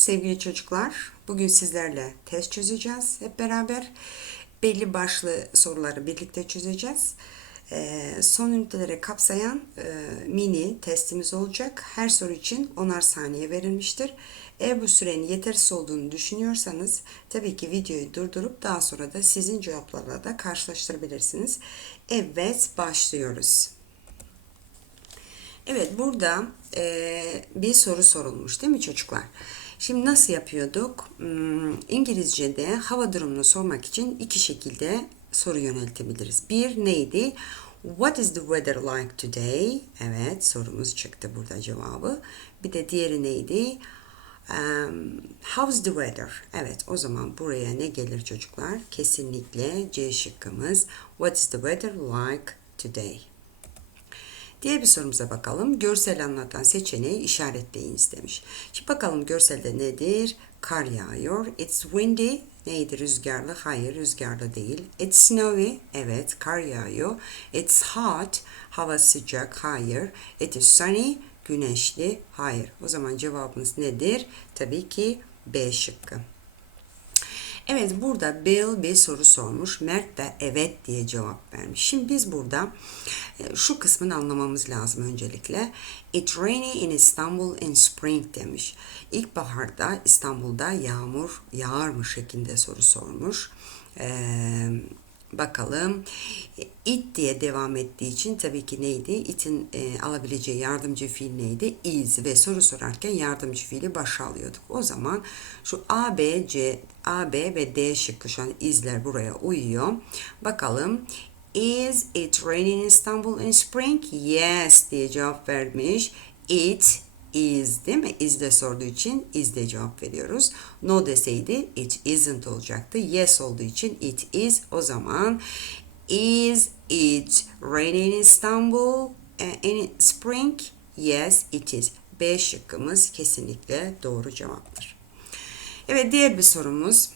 Sevgili çocuklar. Bugün sizlerle test çözeceğiz hep beraber. Belli başlı soruları birlikte çözeceğiz. Ee, son üniteleri kapsayan e, mini testimiz olacak. Her soru için 10'ar saniye verilmiştir. Eğer bu sürenin yetersiz olduğunu düşünüyorsanız tabii ki videoyu durdurup daha sonra da sizin cevaplarla da karşılaştırabilirsiniz. Evet başlıyoruz. Evet burada e, bir soru sorulmuş değil mi çocuklar? Şimdi nasıl yapıyorduk? Hmm, İngilizce'de hava durumunu sormak için iki şekilde soru yöneltebiliriz. Bir neydi? What is the weather like today? Evet sorumuz çıktı burada cevabı. Bir de diğeri neydi? Um, how's the weather? Evet o zaman buraya ne gelir çocuklar? Kesinlikle C şıkkımız. What is the weather like today? Diğer bir sorumuza bakalım. Görsel anlatan seçeneği işaretleyiniz demiş. Şimdi bakalım görselde nedir? Kar yağıyor. It's windy. Neydi rüzgarlı? Hayır rüzgarlı değil. It's snowy. Evet kar yağıyor. It's hot. Hava sıcak. Hayır. It is sunny. Güneşli. Hayır. O zaman cevabımız nedir? Tabii ki B şıkkı. Evet burada Bill bir soru sormuş. Mert de evet diye cevap vermiş. Şimdi biz burada e, şu kısmını anlamamız lazım öncelikle. It rainy in Istanbul in spring demiş. İlkbaharda İstanbul'da yağmur yağar mı şeklinde soru sormuş. Eee Bakalım. It diye devam ettiği için tabii ki neydi? It'in e, alabileceği yardımcı fiil neydi? Is ve soru sorarken yardımcı fiili başa alıyorduk. O zaman şu A, B, C, A, B ve D şıkkı şu an izler buraya uyuyor. Bakalım. Is it raining in Istanbul in spring? Yes diye cevap vermiş. It is değil mi? Is de sorduğu için is de cevap veriyoruz. No deseydi it isn't olacaktı. Yes olduğu için it is. O zaman is it raining in Istanbul uh, in spring? Yes it is. B şıkkımız kesinlikle doğru cevaptır. Evet diğer bir sorumuz.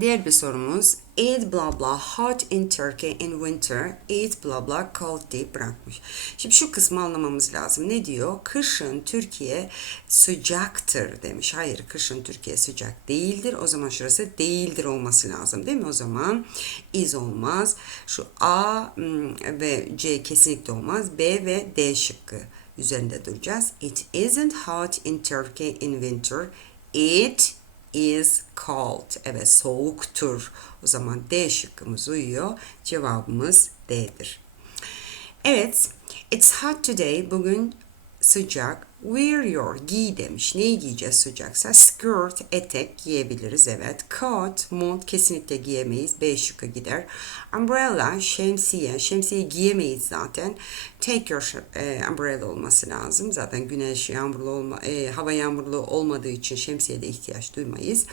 Diğer bir sorumuz eat blah blah hot in Turkey in winter, eat blah blah cold diye bırakmış. Şimdi şu kısmı anlamamız lazım. Ne diyor? Kışın Türkiye sıcaktır demiş. Hayır kışın Türkiye sıcak değildir. O zaman şurası değildir olması lazım değil mi? O zaman is olmaz. Şu A ve C kesinlikle olmaz. B ve D şıkkı üzerinde duracağız. It isn't hot in Turkey in winter. It is cold. Evet soğuktur. O zaman D şıkkımız uyuyor. Cevabımız D'dir. Evet. It's hot today. Bugün sıcak. Wear your giy demiş. Neyi giyeceğiz sıcaksa? Skirt, etek giyebiliriz. Evet. Coat, mont kesinlikle giyemeyiz. B şıkkı gider. Umbrella, şemsiye. Şemsiye giyemeyiz zaten. Take your e, umbrella olması lazım. Zaten güneş yağmurlu olma, e, hava yağmurlu olmadığı için şemsiyede ihtiyaç duymayız.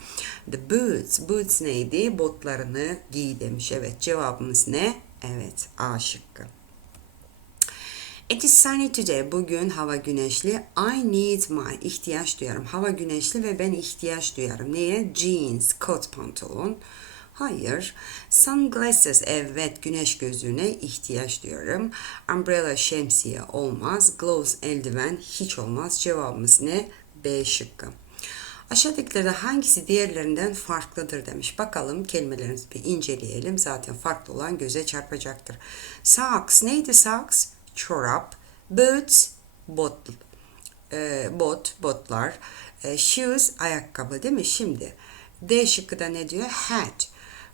The boots. Boots neydi? Botlarını giy demiş. Evet. Cevabımız ne? Evet. A şıkkı. It is sunny today. Bugün hava güneşli. I need my. ihtiyaç duyarım. Hava güneşli ve ben ihtiyaç duyarım. Neye? Jeans, kot pantolon. Hayır. Sunglasses. Evet güneş gözlüğüne ihtiyaç duyarım. Umbrella şemsiye olmaz. Gloves eldiven hiç olmaz. Cevabımız ne? B şıkkı. Aşağıdakilerde hangisi diğerlerinden farklıdır demiş. Bakalım kelimelerimizi bir inceleyelim. Zaten farklı olan göze çarpacaktır. Socks neydi socks? Çorap, boots, bot, e, bot, botlar, e, shoes, ayakkabı değil mi? Şimdi D şıkkı da ne diyor? Hat.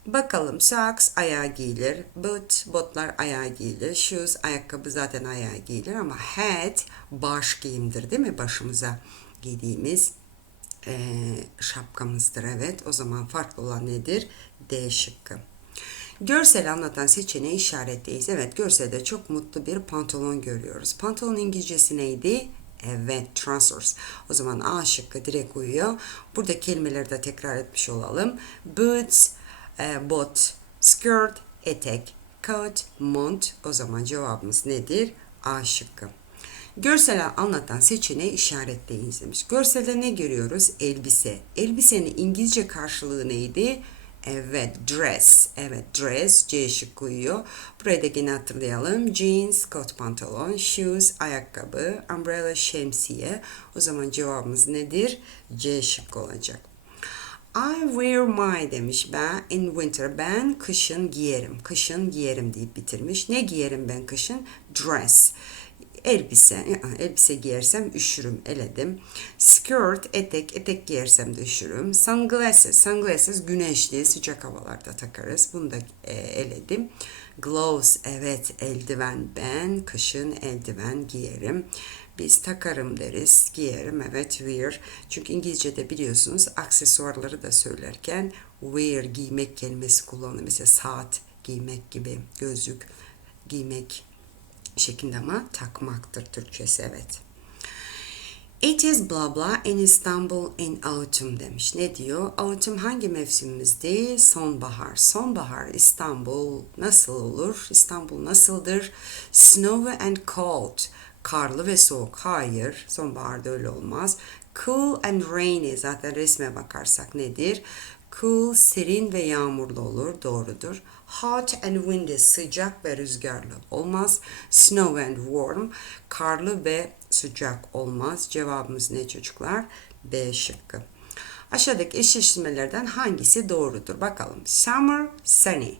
Bakalım socks ayağa giyilir, boot, botlar ayağa giyilir, shoes, ayakkabı zaten ayağa giyilir ama hat baş giyimdir değil mi? Başımıza giydiğimiz e, şapkamızdır evet. O zaman farklı olan nedir? D şıkkı. Görsel anlatan seçeneği işaretleyiz. Evet görselde çok mutlu bir pantolon görüyoruz. Pantolon İngilizcesi neydi? Evet, trousers. O zaman A şıkkı direkt uyuyor. Burada kelimeleri de tekrar etmiş olalım. Boots, e, bot, skirt, etek, coat, mont. O zaman cevabımız nedir? A şıkkı. Görsel anlatan seçeneği işaretleyin demiş. Görselde ne görüyoruz? Elbise. Elbisenin İngilizce karşılığı neydi? Evet dress. Evet dress C şıkkı uyuyor. Burayı da yine hatırlayalım. Jeans, kot pantolon, shoes, ayakkabı, umbrella, şemsiye. O zaman cevabımız nedir? C şıkkı olacak. I wear my demiş ben in winter ben kışın giyerim. Kışın giyerim deyip bitirmiş. Ne giyerim ben kışın? Dress. Elbise, elbise giyersem üşürüm, eledim. Skirt, etek, etek giyersem de üşürüm. Sunglasses, sunglasses güneşli, sıcak havalarda takarız. Bunu da e, eledim. Gloves, evet eldiven ben kışın eldiven giyerim. Biz takarım deriz, giyerim, evet wear. Çünkü İngilizce'de biliyorsunuz aksesuarları da söylerken wear, giymek kelimesi kullanılıyor. Mesela saat giymek gibi, gözlük giymek şeklinde ama takmaktır Türkçesi evet. It is blah blah in Istanbul in autumn demiş. Ne diyor? Autumn hangi mevsimimizde? Sonbahar. Sonbahar İstanbul nasıl olur? İstanbul nasıldır? Snowy and cold. Karlı ve soğuk. Hayır. Sonbaharda öyle olmaz. Cool and rainy. Zaten resme bakarsak nedir? Cool, serin ve yağmurlu olur. Doğrudur. Hot and windy. Sıcak ve rüzgarlı olmaz. Snow and warm. Karlı ve sıcak olmaz. Cevabımız ne çocuklar? B şıkkı. Aşağıdaki eşleştirmelerden hangisi doğrudur? Bakalım. Summer, sunny.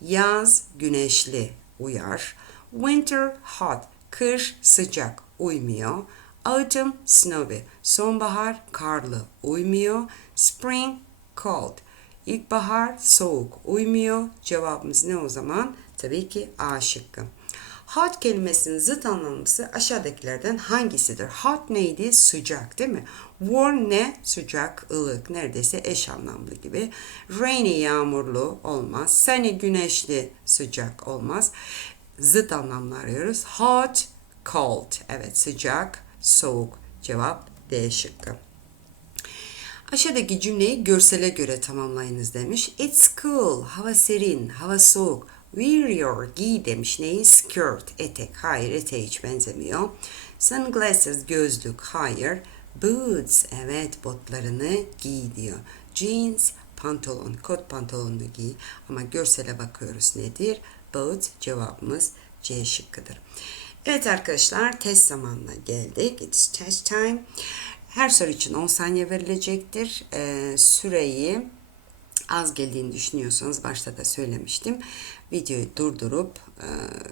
Yaz, güneşli. Uyar. Winter, hot. Kış, sıcak. Uymuyor. Autumn, snowy. Sonbahar, karlı. Uymuyor. Spring, cold. İlkbahar, soğuk. Uymuyor. Cevabımız ne o zaman? Tabii ki A şıkkı. Hot kelimesinin zıt anlamlısı aşağıdakilerden hangisidir? Hot neydi? Sıcak değil mi? Warm ne? Sıcak, ılık. Neredeyse eş anlamlı gibi. Rainy yağmurlu olmaz. Sunny güneşli, sıcak olmaz. Zıt anlamlı arıyoruz. Hot, cold. Evet sıcak, soğuk. Cevap D şıkkı. Aşağıdaki cümleyi görsele göre tamamlayınız demiş. It's cool, hava serin, hava soğuk. Wear your, giy demiş. Neyi? Skirt, etek. Hayır, eteğe hiç benzemiyor. Sunglasses, gözlük. Hayır. Boots, evet botlarını giy diyor. Jeans, pantolon, kot pantolonunu giy. Ama görsele bakıyoruz nedir? Boot cevabımız C şıkkıdır. Evet arkadaşlar test zamanına geldik. It's test time. Her soru için 10 saniye verilecektir. Ee, süreyi az geldiğini düşünüyorsanız başta da söylemiştim. Videoyu durdurup e,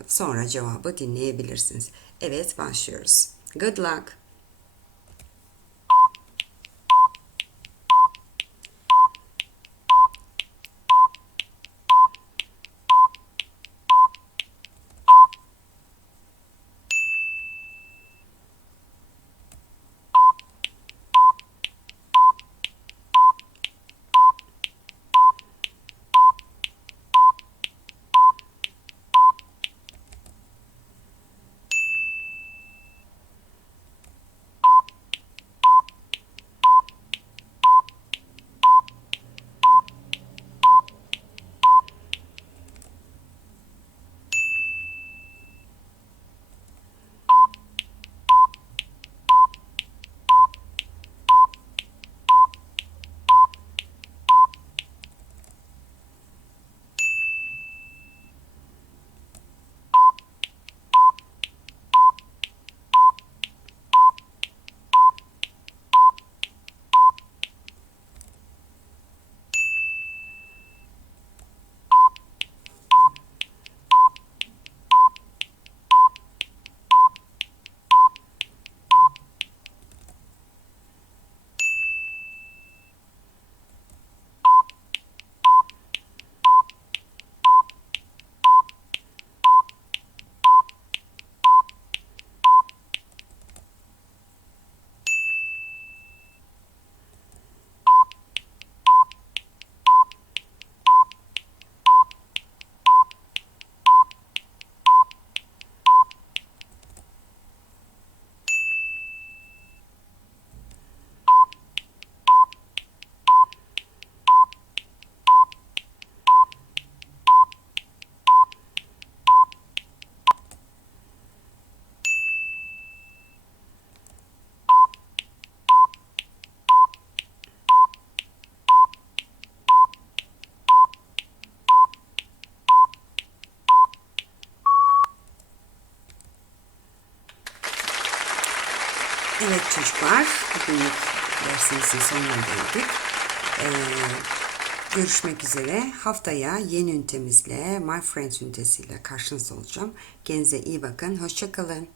sonra cevabı dinleyebilirsiniz. Evet başlıyoruz. Good luck. Evet çocuklar, bugünlük dersimizin sonuna geldik. Ee, görüşmek üzere. Haftaya yeni ünitemizle, My Friends ünitesiyle karşınızda olacağım. Kendinize iyi bakın. Hoşçakalın.